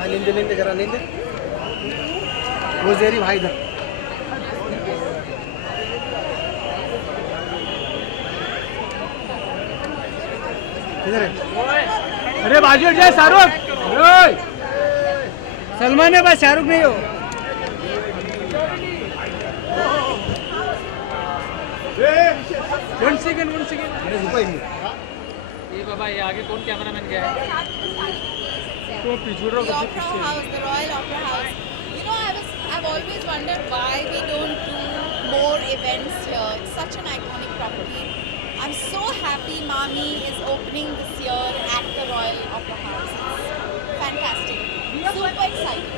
भाई लेंदे जरा लेंदे वो जेरी भाई इधर इधर है। अरे बाजू हट जाए शाहरुख सलमान है बस शाहरुख नहीं हो वन सेकेंड अरे रुको ये बाबा ये आगे कौन कैमरामैन गया है तो पीछे The Opera House, the Royal Opera House. You know, I've always wondered why we don't do more events here. It's such an iconic property. I'm so happy Mami is opening this year at the Royal Opera House. It's fantastic. Super excited.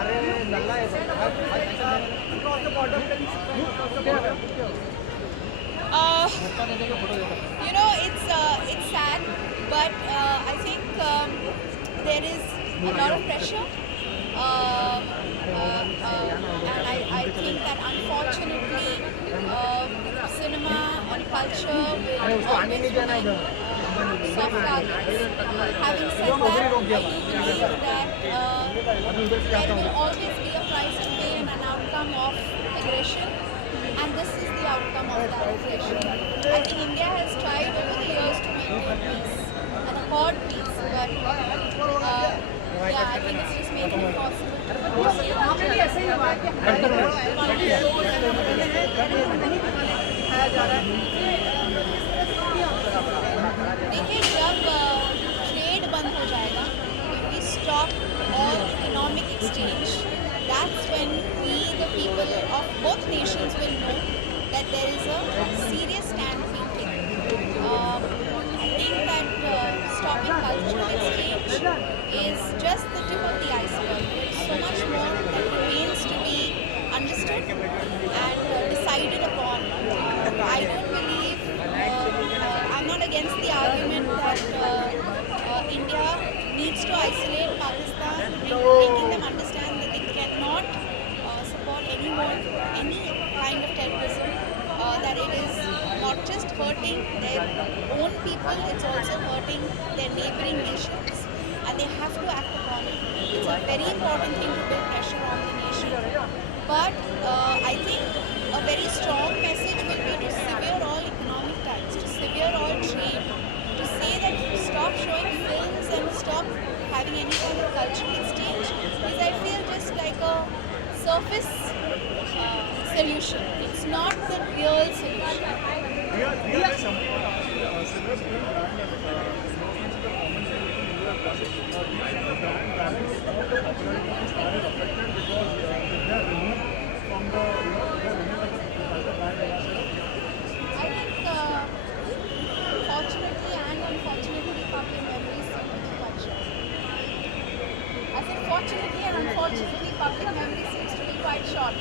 अरे नल्ला You know, it's sad, but I think there is a lot of pressure, and I think that unfortunately, cinema and culture will always remain soft targets. Having said that, I do believe that there will always be a price to pay and an outcome of aggression. And this is the outcome of that aggression. I think India has tried over the years to maintain peace and accord peace, but yeah, I think it's just making it possible. देखिए जब trade बंद हो जाएगा, we stop all economic exchange, that's when we, the people of both nations, will know that there is a serious stand being taken. I think that stopping cultural exchange is just the tip of the iceberg. There's so much more that remains to be understood and decided upon. I don't believe, I'm not against the argument that India needs to isolate Pakistan and making them understand that they cannot support any kind of terrorism, that it is not just hurting their own people, it's also hurting their neighboring nations, and they have to act upon it. It's a very important thing to build pressure on the nation. But I think a very strong message will be to sever all economic ties, to sever all trade, to say that stop showing films and stop having any kind of cultural exchange is, I feel, just like a surface solution. It's not the real solution. I think, fortunately and unfortunately, public memories seem to be quite short. I said fortunately and unfortunately, public memory seems to be quite short.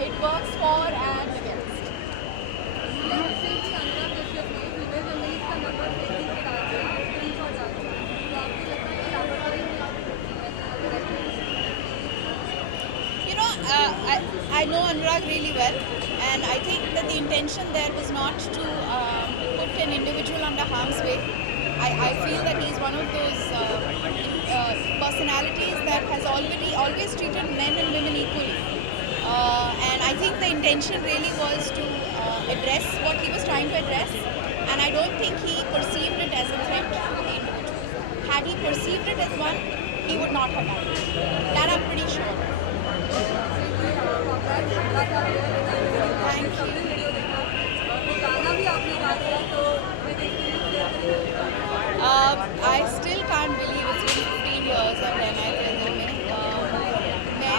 It works for and against. You know, I know Anurag really well, and I think that the intention there was not to put an individual under harm's way. I feel that he's one of those personalities that has always treated men and women equally. And I think the intention really was to address what he was trying to address, and I don't think he perceived it as a threat to the individual. Had he perceived it as one, he would not have done it. That I'm pretty sure. Thank you. I still can't believe it's been 15 years of MI Theatre में. मैं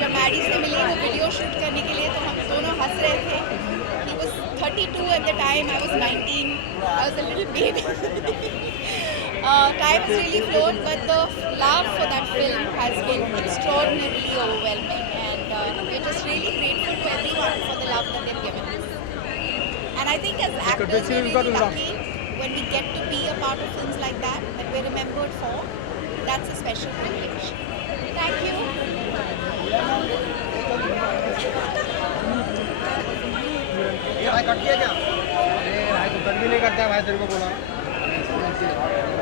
जब Maddie से मिली वो video shoot करने के लिए, तो हम दोनों हंस रहे थे. He was 32 at the time, I was 19. I was a little baby. Time has really flown, but the love for that film has been extraordinarily overwhelming, and we're just really grateful to everyone for the love that they've given us. And I think as actors, we're really lucky when we get to be a part of films like that we're remembered for. That's a special privilege. Thank you. ये भाई cut दिया क्या? लगता है भाई तेरे को बोला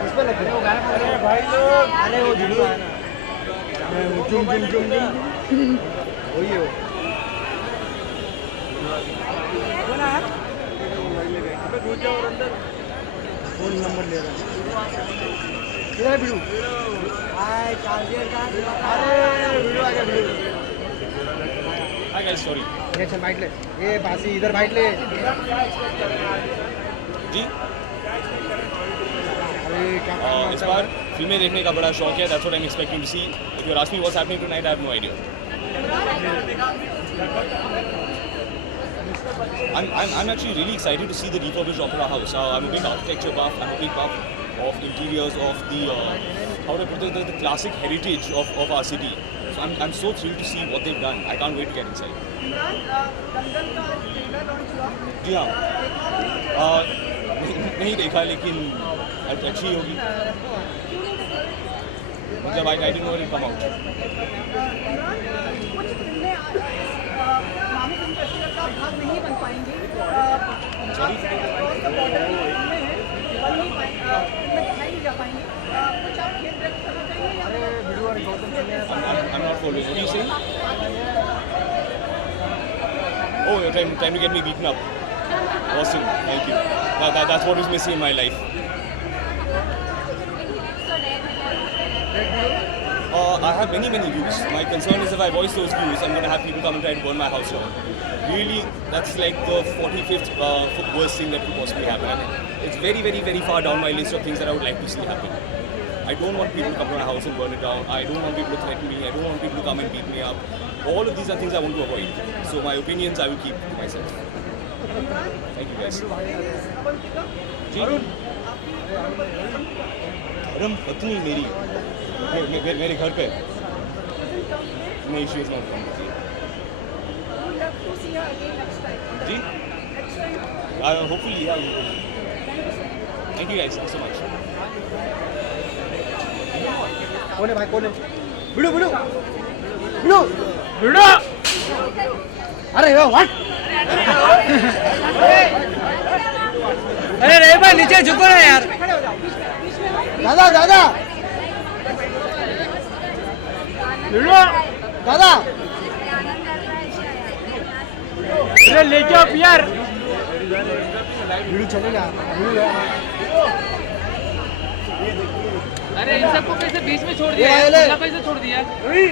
इस पर लगता है अरे भाई लोग अरे वो जुड़ू है ना जुम जुम जुम जुम वही है वो ना अबे घुस जाओ और अंदर फोन नंबर ले रहा किधर है बिड़ू हाय चार्जर का अरे बिड़ू आ गया बिड़ू Hi guys, sorry. ये चल बाइट ले ये बासी इधर बाइट ले जी अरे क्या इस बार फिल्में देखने का बड़ा शौक है. That's what I'm expecting to see. If you ask me what's happening tonight, I have no idea. I'm actually really excited to see the refurbished Opera House. I'm a big architecture buff. I'm a big buff of interiors, of the how to put the classic heritage of our city. So I'm so thrilled to see what they've done. I can't wait to get inside. जी हाँ नहीं देखा लेकिन अच्छी होगी. मतलब I didn't know it would come out. I'm not following. What are you saying? Oh, you're trying to get me beaten up. Awesome. Thank you. That's what is missing in my life. I have many views. My concern is if I voice those views, I'm going to have people come and try to burn my house down. Really, that's like the 45th worst thing that could possibly happen. And it's very far down my list of things that I would like to see happen. I don't want people to come to my house and burn it down. I don't want people to threaten me. I don't want people to come and beat me up. All of these are things I want to avoid. So my opinions I will keep to myself. Thank you guys. जी अरम पत्नी मेरी मेरे घर पे नहीं she is not ji hopefully thank you guys so much कौन है भाई कौन है बिड़ू बिड़ू बिड़ू बिड़ू अरे व्हाट अरे रे भाई नीचे झुको ना यार दादा दादा बिड़ू दादा अरे ले जाओ यार बिड़ू चलेगा अरे इन सबको कैसे बीच में छोड़ दिया यार? खुला कैसे छोड़ दिया? अरे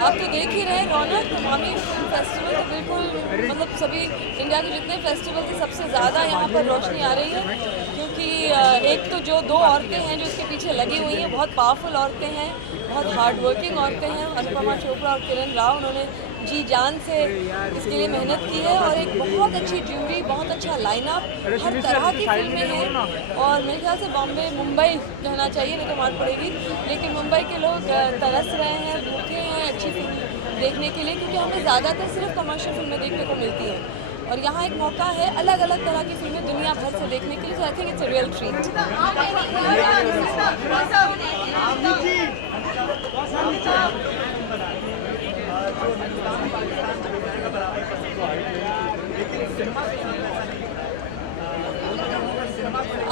आप तो देख ही रहे रौनक मामी फेस्टिवल तो बिल्कुल मतलब सभी इंडिया के जितने फेस्टिवल थे सबसे ज़्यादा यहाँ पर रोशनी आ रही है क्योंकि एक तो जो दो औरतें हैं जो इसके पीछे लगी हुई हैं बहुत पावरफुल औरतें हैं बहुत हार्ड वर्किंग औरतें हैं अनुपमा चोपड़ा और किरण राव उन्होंने जी जान से इसके लिए मेहनत की है और एक बहुत अच्छी ज्यूरी बहुत अच्छा लाइनअप हर तरह की फिल्में हैं और मेरे ख्याल से बॉम्बे मुंबई कहना चाहिए नहीं तो मार पड़ेगी लेकिन मुंबई के लोग तरस रहे हैं भूखे हैं अच्छी फिल्म देखने के लिए क्योंकि हमें ज़्यादातर सिर्फ कमर्शियल फिल्में देखने को मिलती हैं और यहाँ एक मौका है अलग अलग तरह की फिल्में दुनिया भर से देखने के लिए I think it's a real treat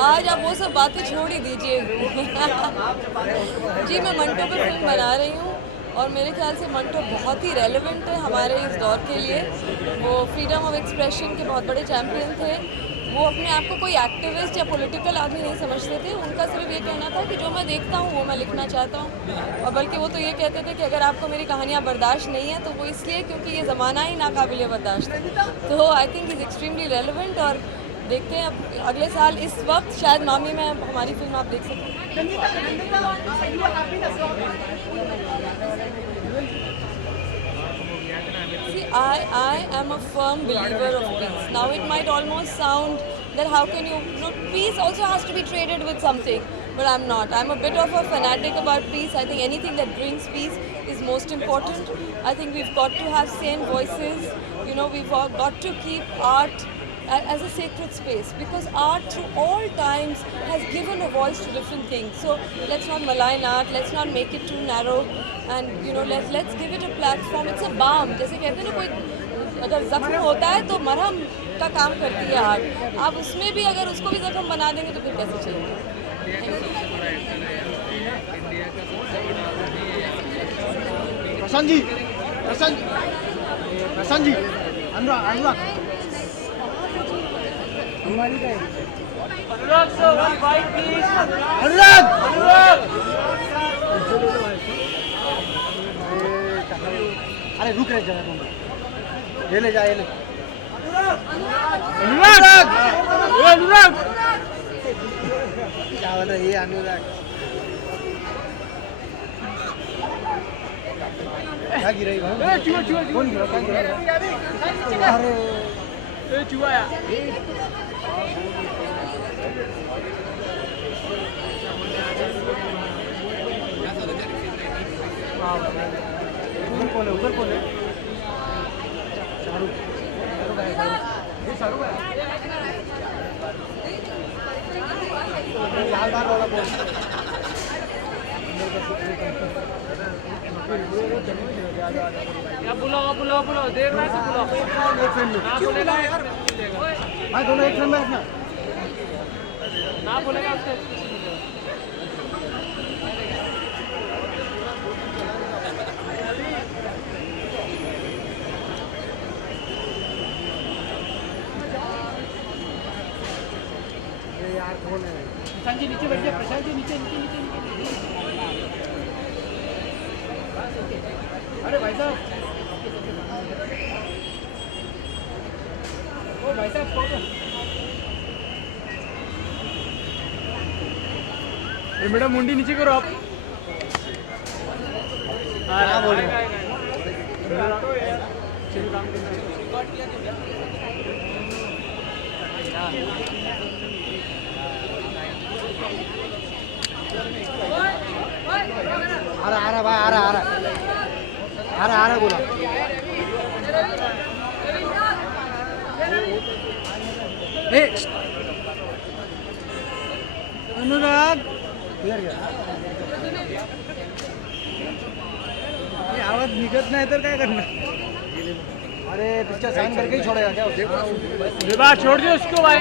आज आप वो सब बातें छोड़ ही दीजिए जी मैं मंटो पर फिल्म बना रही हूँ और मेरे ख्याल से मंटो बहुत ही रेलेवेंट है हमारे इस दौर के लिए वो फ्रीडम ऑफ एक्सप्रेशन के बहुत बड़े चैम्पियन थे वो अपने आप को कोई एक्टिविस्ट या पॉलिटिकल आदमी नहीं समझते थे उनका सिर्फ ये कहना था कि जो मैं देखता हूँ वो मैं लिखना चाहता हूँ और बल्कि वो तो ये कहते थे कि अगर आपको मेरी कहानियाँ बर्दाश्त नहीं है तो वो इसलिए क्योंकि ये ज़माना ही नाकाबिल बर्दाश्त है तो I think is extremely relevant और देखते हैं अब अगले साल इस वक्त शायद मामी में हमारी फिल्म आप देख सकें See, I am a firm believer of peace. Now it might almost sound that how can you, peace also has to be traded with something, but I'm not. I'm a bit of a fanatic about peace. I think anything that brings peace is most important. I think we've got to have sane voices. You know, we've got to keep art as a sacred space, because art through all times has given a voice to different things. So let's not malign art, let's not make it too narrow, and let's give it a platform. It's a balm. जैसे कहते हैं ना, कोई अगर जख्म होता है तो मरहम का काम करती है आर्ट. आप उसमें भी अगर उसको भी जख्म बना देंगे तो फिर कैसे चलेगा? प्रशांत जी, अनुराग अरे रुक रहे जरा तुम, ये ले जा, ये ले अनुराग क्या बोल रही है अनुराग? क्या गिरा ये? कौन गिरा? अरे चूहा यार. उधर कौन है? शाहरुख है. लाल बाल वाला कौन? बुलाओ देख रहा है तो बुलाओ. एक फ्रेंड में. ना बोलेगा यार, भाई दोनों एक फ्रेंड में रखना. ना बोलेगा उससे. यार कौन है? प्रशांत जी नीचे बैठ जाए. प्रशांत जी नीचे. अरे भाई साहब, ओ भाई साहब मैडम मुंडी नीचे करो आप. हाँ बोल रहे हैं. आ रहा भाई, आ रहा बोला. अनुराग इधर गया. ये आवाज निकलत नाही तर काय करणार? अरे पिक्चर साइन करके ही छोड़ेगा क्या? विवाह छोड़ दियो उसको भाई.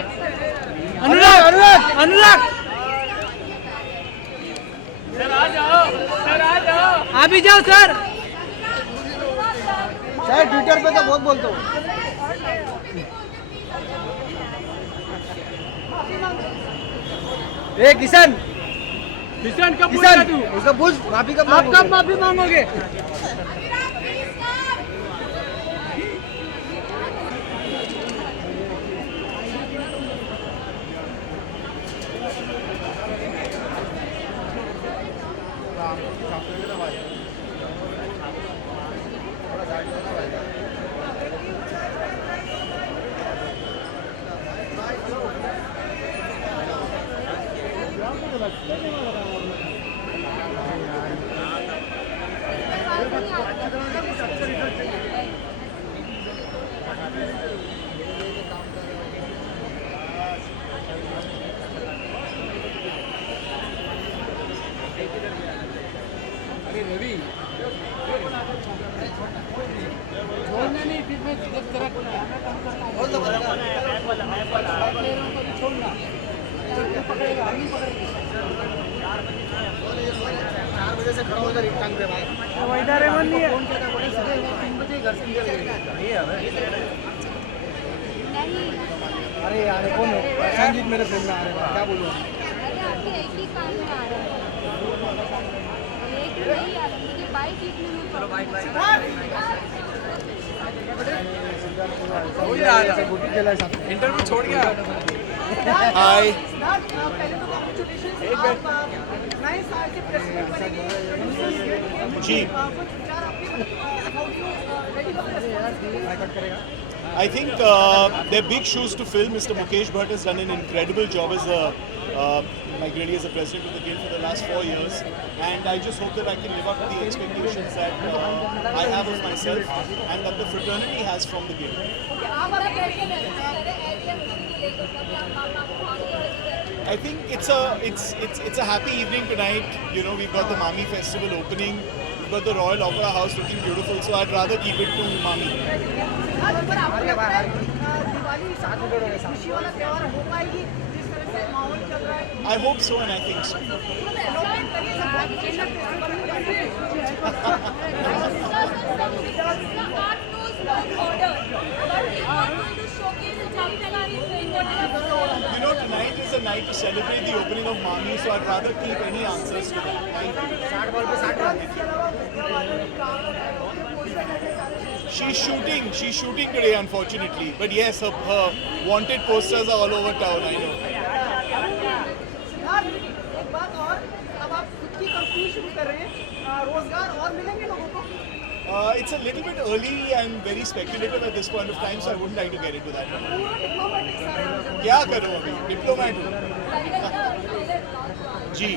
अनुराग सर आ जाओ. आप ही जाओ सर. सर ट्विटर पे तो बहुत बोलता हूँ. ए किशन कब बोलेगा तू? उसका पूछ माफी कब आप कब माफी मांगोगे? अरे यार कौन है? संजीत मेरे फ्रेंड में आ रहे हैं, क्या बोलूँ? अरे आपके एक ही काम में आ रहा है, एक नहीं आ रहा, मुझे बाइक इतनी में चलो बाइक इंटरव्यू छोड़ गया. Hi. जी. I think they're big shoes to fill. Mr. Mukesh Bhatt has done an incredible job as a president of the guild for the last 4 years, and I just hope that I can live up to the expectations that I have of myself and that the fraternity has from the guild. I think it's a happy evening tonight. You know, we've got the Mami Festival opening. We've got the Royal Opera House looking beautiful. So I'd rather keep it to Mami. Diwali 7 minute हो गए खुशी वाला त्योहार हो पाएगी जिस तरह से माहौल चल रहा है I hope so, and I think so. You know, tonight is a night to celebrate the opening of Mami, so I'd rather keep any answers to that. Thank you. 60 ball पे 60 run She's shooting today, unfortunately. But yes, her wanted posters are all over town, I know. Siddharth, एक बात और अब आप खुद की company शुरू कर रहे हैं रोजगार और मिलेंगे लोगों को It's a little bit early and very speculative at this point of time, so I wouldn't like to get into that. पूरा डिप्लोमेटिक सारा क्या करूँ अभी? Diplomat हूँ. जी.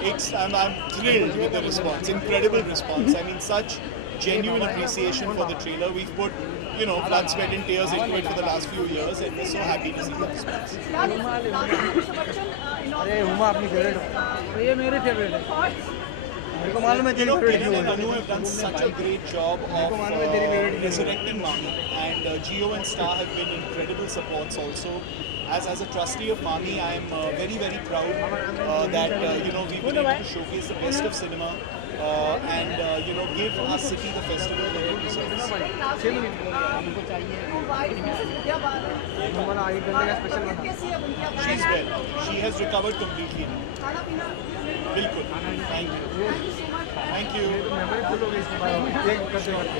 I'm thrilled with the response, incredible response. I mean, such genuine appreciation for the trailer. We've put, you know, blood, sweat and tears into it for the last few years, and we're so happy to see the response. अरे हुमा अपनी favourite ये मेरे favourite है मेरे को मालूम है You तेरी know, फेवरेट Kiran क्यों and है Anu have done such a great job of resurrecting Mami, and Gio and Star have been incredible supports also. As a trustee of Mami, I am very proud that you know, we've been able to showcase the best of cinema and you know, give our city the festival that it deserves. हमारा आगे करने का special बना She's well. She has recovered completely now. बिल्कुल. Thank you. Thank you. Memory full हो गई इसके बाद एक करते करते